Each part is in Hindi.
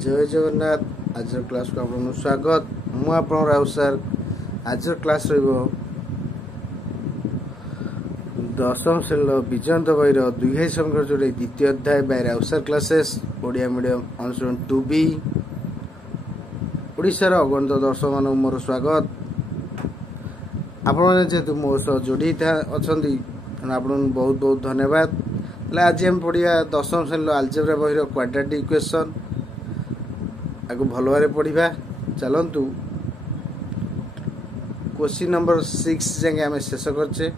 जय जगन्नाथ। आज क्लास को आपको स्वागत। मु आप राउत सर। आज क्लास दशम श्रेणी विजयंत बईर 2 समीकरण जोड़े द्वितीय अध्याय by Raut sir classes Odia medium अनुसरण 2B ओडिशार अगणित दर्शक मान मोर स्वागत। आपण जेहेतु मो सह जोड़ी अच्छा बहुत बहुत धन्यवाद। आज हम पढ़िया दशम श्रेणी आलजेब्रा बही क्वाड्रेटिक इक्वेशन आगे भल भाव पढ़ा। चलतु क्वेश्चन नंबर 6 जाके आम शेष करचे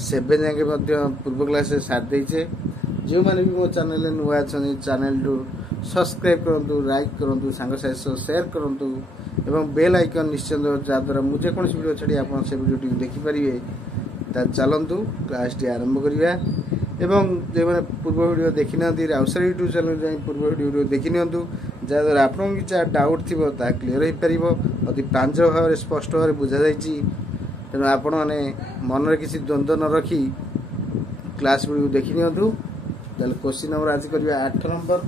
7 जाके पूर्व क्लास साथ देचे। जो मैंने भी मो चैनल नुआ अच्छा चैनल सब्सक्राइब करूँ, लाइक करूँ, सांग शेयर करूँ एवं बेल आइकन निश्चित जहाँद्वारा मुझे कौन वीडियो छाड़ी आप वीडियो देखिपारे। चलतु क्लास टी आरंभ करवा एवं जो मैंने पूर्व वीडियो देखी ना राउसर यूट्यूब चैनल पूर्व वीडियो देखी नि जहाँद्वारा आप डाउट थी क्लीयर हो पार अति प्रांजल भाव स्पष्ट भाव बुझा जाए। तेणु आपण मैंने मन किसी द्वंद्व न रखी क्लास वीडियो देखी नि। क्वेश्चन नंबर आज करवा 8 नंबर।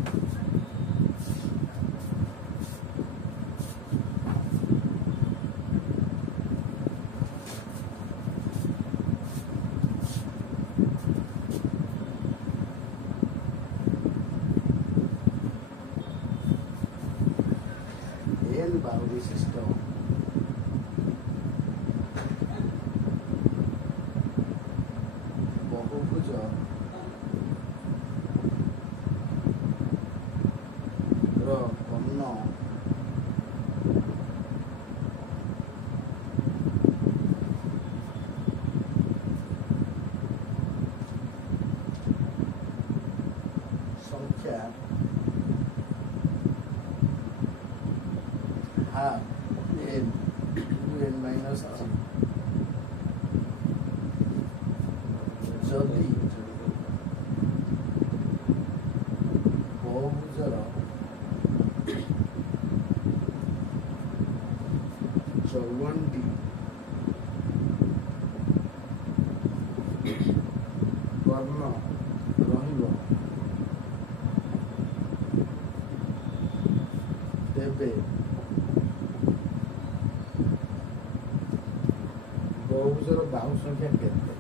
एन बाहु विशिष्ट बहुभुज कर्ण संख्या n to n minus 3 जदि बहुभुजर 54टी कर्ण रहिब तेबे बहुभुजर बाहु संख्या केते?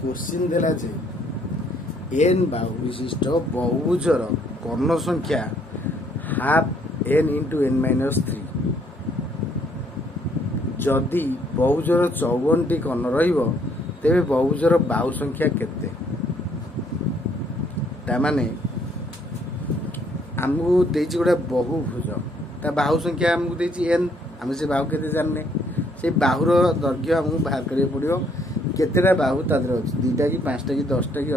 क्वेश्चन देला जे n बाहु विशिष्ट बहुभुजर कर्ण संख्या half n into n minus 3 जदि बहुभुजर 54टी कर्ण रहिबो तेबे बहुभुजर बाहु संख्या केते? तामाने हमको देछि गोटे बहुभुज ता बाहु संख्या हमको देछि n। हम से बाहु केते जानने से बाहुर दैर्घ्य हमको बाहर करिया पड़ियो। केतेटा बाहु तादर अछि 2टा कि 5टा कि 10टा कि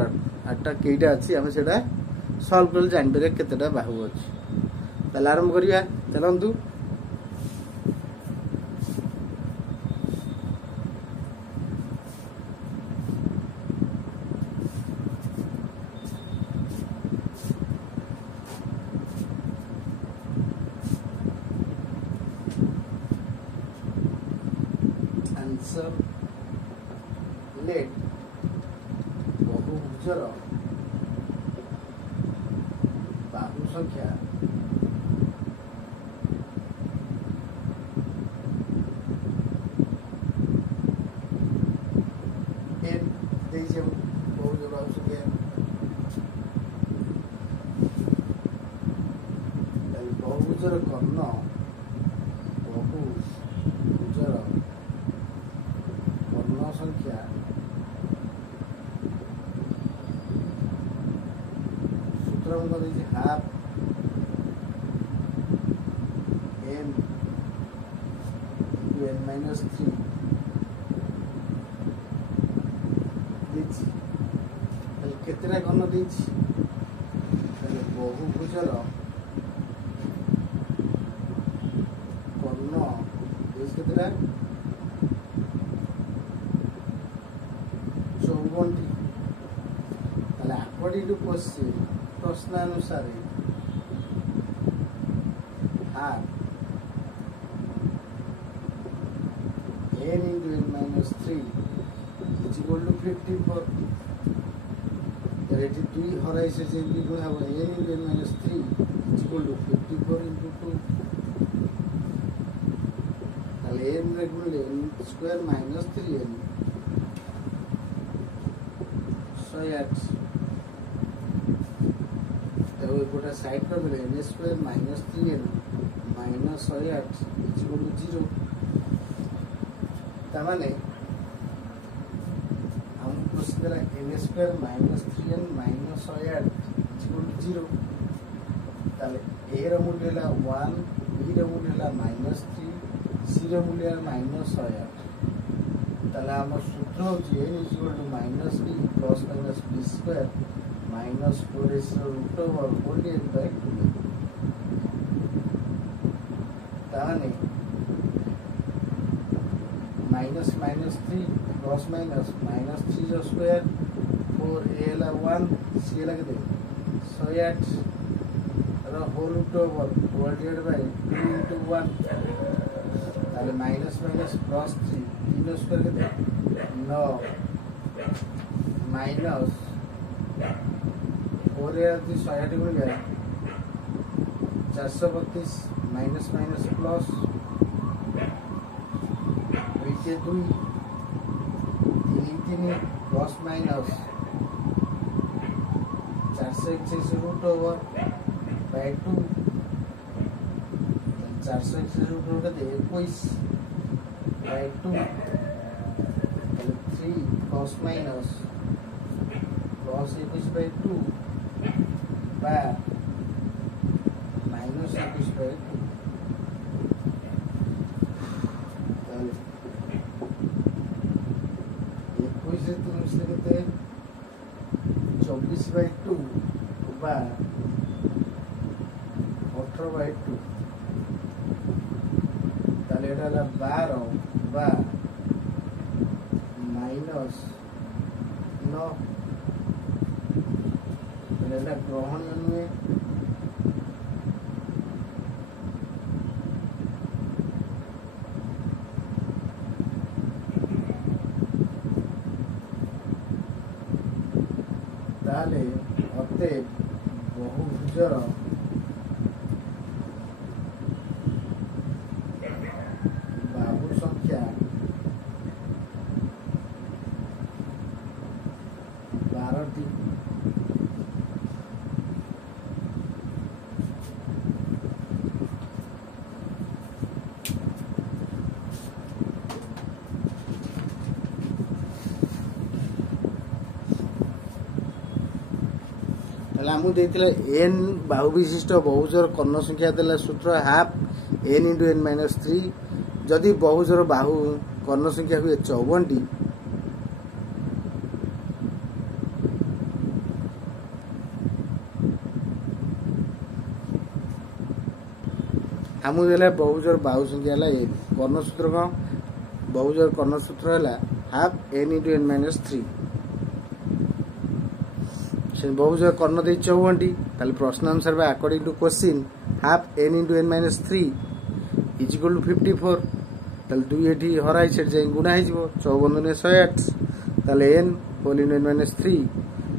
8टा केइटा अछि हम सेटा सॉल्व कर जानि पारे केतेटा बाहु अछि। ताले आरंभ करिया। चलंतु आंसर लेट बहुभुजर बाहु संख्या n देइछे। बहुभुजर बाहु संख्या बहुभुजर कर्ण बहुभुजर कर्ण संख्या half n into n minus 3 केतेटा घन देछि ताले बहुभुजर कर्ण देछि केतेटा 54 ताले अकॉर्डिंग टू क्वेश्चन प्रश्नानुसार half n into n minus 3 is equal to 54 एटी 2 हराई से जेंदी गुण हबो n into n minus 3 is equal to 54 into 2 ताले n रे गुणले n स्क्वायर minus 3n 108 तो गोटा साइड कर देले n square minus 3n minus 108 is equal to 0 तामाने हम क्वेश्चन देला n square minus 3n minus 108 is equal to 0 ताले a ର मूल्य ହେଲା 1 b ର मूल्य ହେଲା minus 3 c ର मूल्य ହେଲା minus 108 ताले हम सूत्र होची n is equal to minus b plus minus b square minus 4s root over whole divided by 2 ताने minus minus 3 plus minus minus 3 जो स्क्वायर 4a ला 1 c ला केते 108 रो whole root over divided by 2 into 1 ताले माइनस माइनस प्लस 3 3 स्क्वायर केते 9 माइनस 4a दी 108 गुण गया 432 माइनस माइनस प्लस से 2 3 plus minus 461 root over by 2 461 root over के 21 by 2 3 plus minus plus 21 by 2 by minus 21 by 2 केते 24 बाय 2 बा 18 बाय 2 ताले एटा 12 बा माइनस 9 एटा ग्रहण नुए ताले अते बहुभुजर बाहु संख्या 12टी आमु देथिला n बाहु विशिष्ट बहुजर कर्ण संख्या देला सूत्र half n into n minus 3 जदि बहुजर बाहु कर्ण संख्या हुए 54टी आमु देला बहुजर बाहु संख्या हला n कर्ण सूत्र को बहुजर कर्ण सूत्र हला half n into n minus 3 से बहुजर कर्ण दे 54टी ताले प्रश्न अनुसार बा according to question half n into n minus 3 is equal to 54 ताले 2 एठी हराई सेट जाई गुणा हे जिवो 54 ने 108 ताले n whole in n minus 3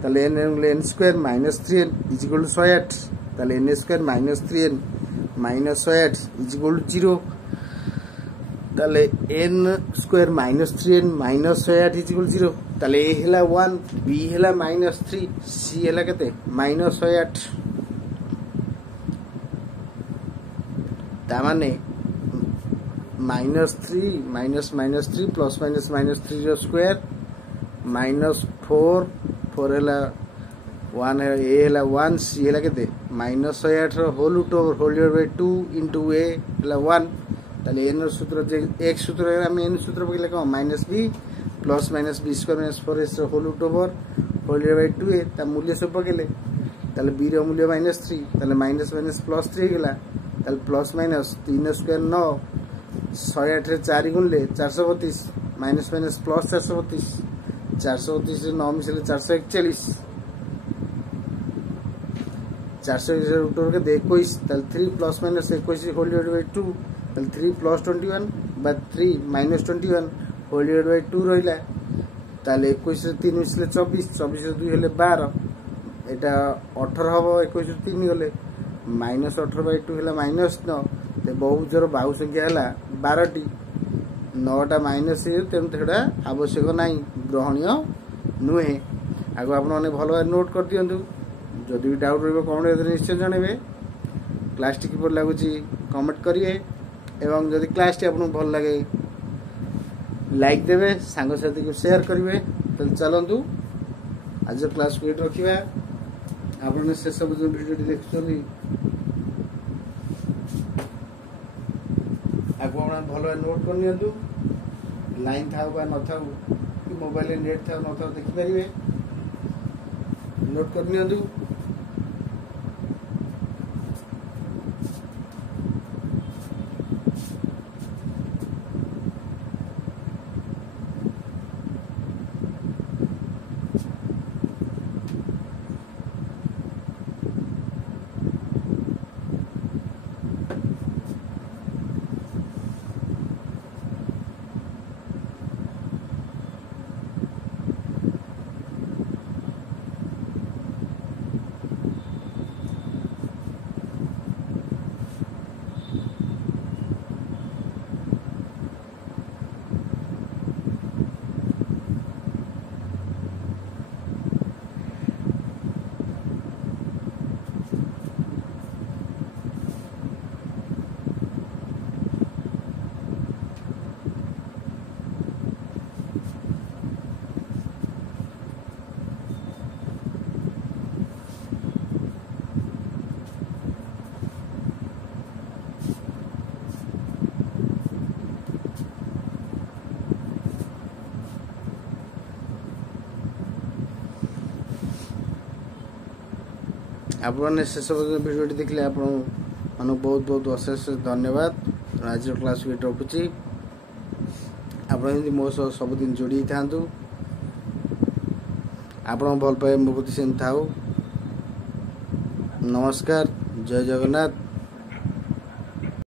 ताले n square minus 3n is equal to 108 ताले n square minus 3n minus 108 is equal to 0 ताले n square minus 3n minus 108 is equal to 0 ताले a हेला 1 b हेला minus 3 c हेला केते minus 108 ता माने minus 3 minus minus 3 plus minus minus 3 जो स्क्वायर minus 4 हेला 1 है a हेला 1 c हेला केते minus 108 रो whole root over whole divided by 2 into a हेला 1 ताले n सूत्र जे एक सूत्र है हम n सूत्र पकले को minus b plus minus b square minus 4s whole root over whole divide by 2a ता मूल्य सब पकेले ताले b रो मूल्य -3 ताले माइनस माइनस प्लस 3 गेला ताले प्लस माइनस 3 स्क्वायर 9 108 रे 4 गुणले 432 माइनस माइनस प्लस 432 432 रे 9 मिसले 441 421 रूट ओवर के 21 ताले 3 plus minus 21 whole divide by 2 ताले 3 प्लस 21 बा 3 माइनस 21 होल डिवाइड बाय 2 रहिला ताले 21 रे 3 मिसले 24 24 रे 2 हेले 12 एटा 18 हबो 21 रे 3 गले माइनस 18 बाय 2 हेला माइनस 9 ते बहुजर बाहु संख्या हेला 12 टी 9 टा माइनस हे तेम तेडा आवश्यक नाही ग्रहणीय नुहे आगो आपण माने भलो नोट कर दियंतु जदि भी डाउट रहबो कमेंट रे निश्चय जणेबे क्लास टी किपर लागुची कमेंट करिए एवं जदि क्लास टी आपन भल लागे लाइक देबे सांग साथी को शेयर करिवे त चलंतु आज क्लास को रखिबा आपन से सब जो वीडियो देखछली आगो आपण भलो नोट कर नियंतु लाइन थाउ बा न थाउ कि मोबाइल नेट थाउ न थाउ देखि परिवे नोट कर नियंतु आपने शेष वीडियो देखले आप बहुत बहुत अशेष धन्यवाद आज क्लास भी रखुची आप मो सह सबुदिन जोड़ी था आप भल पाए मो प्रति से था नमस्कार जय जगन्नाथ।